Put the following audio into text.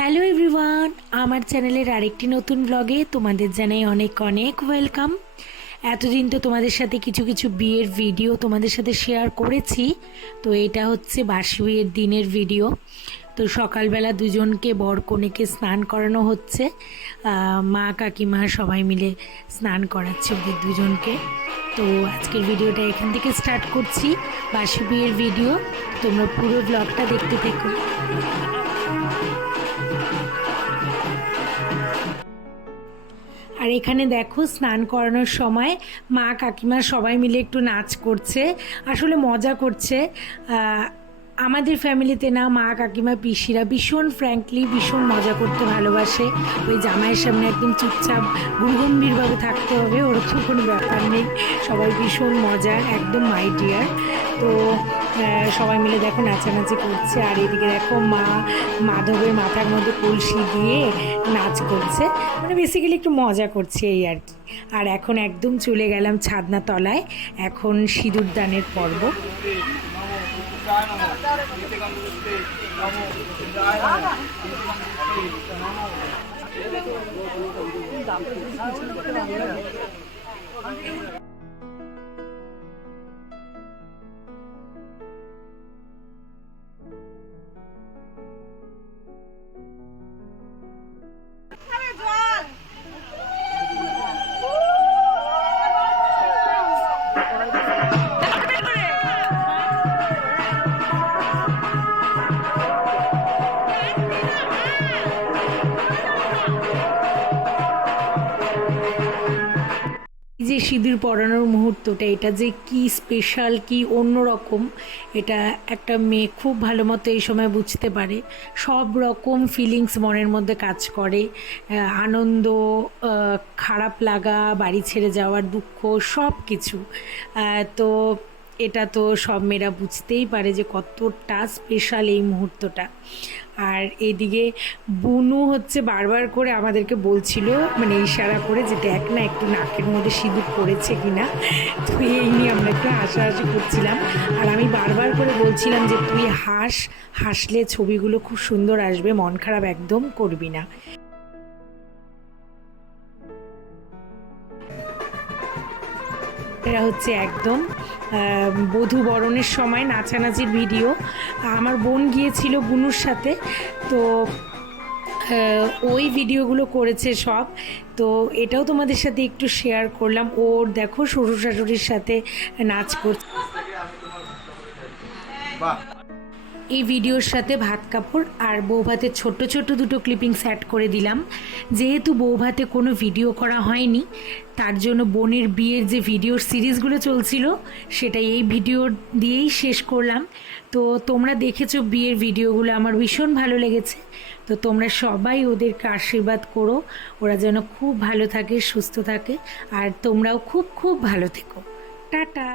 Hello everyone, আমার চ্যানেলের আরেকটি নতুন ব্লগে তোমাদের জানাই অনেক অনেক ওয়েলকাম। এতদিন তো তোমাদের সাথে কিছু কিছু বিয়ের ভিডিও তোমাদের সাথে শেয়ার করেছি। তো এটা হচ্ছে বাসি বিয়ের দিনের ভিডিও। তো সকালবেলা দুজনকে বর কনেকে স্নান করানো হচ্ছে, মা কাকিমা সবাই মিলে স্নান করাচ্ছে ওদের দুজনকে। তো আজকের ভিডিওটা এখান থেকে স্টার্ট করছি, বাসি বিয়ের ভিডিও। তোমরা পুরো ব্লগটা দেখতে থেকো। আর এখানে দেখো স্নান করানোর সময় মা কাকিমা সবাই মিলে একটু নাচ করছে, আসলে মজা করছে। আমাদের ফ্যামিলিতে না মা কাকিমা পিসিরা ভীষণ ফ্র্যাঙ্কলি ভীষণ মজা করতে ভালোবাসে। ওই জামাইয়ের সামনে একদম চুপচাপ গম্ভীরভাবে থাকতে হবে ওরকম কোনো ব্যাপার নেই, সবাই ভীষণ মজার, একদম মাই ডিয়ার। তো সবাই মিলে দেখো নাচানাচি করছে, আর এদিকে দেখো মা মাধবের মাথার মধ্যে কলসি দিয়ে নাচ করছে, মানে বেসিক্যালি একটু মজা করছে এই আর কি। আর এখন একদম চলে গেলাম ছাদনা তলায়, এখন সিঁদুর দানের পর্ব। যে সিঁদুর পরানোর মুহূর্তটা, এটা যে কি স্পেশাল, কি অন্যরকম, এটা একটা মেয়ে খুব ভালো মতো এই সময় বুঝতে পারে। সব রকম ফিলিংস মনের মধ্যে কাজ করে, আনন্দ, খারাপ লাগা, বাড়ি ছেড়ে যাওয়ার দুঃখ, সব কিছু। তো এটা তো সব মেয়েরা বুঝতেই পারে যে কতটা স্পেশাল এই মুহূর্তটা। আর এদিকে বুনু হচ্ছে বারবার করে আমাদেরকে বলছিল, মানে ইশারা করে, যে দেখ না একটু নাকের মধ্যে সিঁদুর পড়েছে কিনা। তো এই নিয়ে আমরা একটু হাসাহাসি করছিলাম, আর আমি বারবার করে বলছিলাম যে তুই হাসলে ছবিগুলো খুব সুন্দর আসবে, মন খারাপ একদম করবি না। এটা হচ্ছে একদম বধূ বরণের সময় নাচানাচির ভিডিও। আমার বোন গিয়েছিল বুনুর সাথে, তো ওই ভিডিওগুলো করেছে সব। তো এটাও তোমাদের সাথে একটু শেয়ার করলাম। ওর দেখো শ্বশুর শাশুড়ির সাথে নাচ করছে। এই ভিডিওর সাথে ভাত কাপড় আর বউ ভাতের ছোট্ট ছোট্ট দুটো ক্লিপিংস অ্যাড করে দিলাম। যেহেতু বউ ভাতে কোনো ভিডিও করা হয়নি, তার জন্য বোনের বিয়ের যে ভিডিওর সিরিজগুলো চলছিল সেটা এই ভিডিও দিয়েই শেষ করলাম। তো তোমরা দেখেছো বিয়ের ভিডিওগুলো, আমার ভীষণ ভালো লেগেছে। তো তোমরা সবাই ওদেরকে আশীর্বাদ করো, ওরা যেন খুব ভালো থাকে, সুস্থ থাকে, আর তোমরাও খুব খুব ভালো থেকো। টাটা।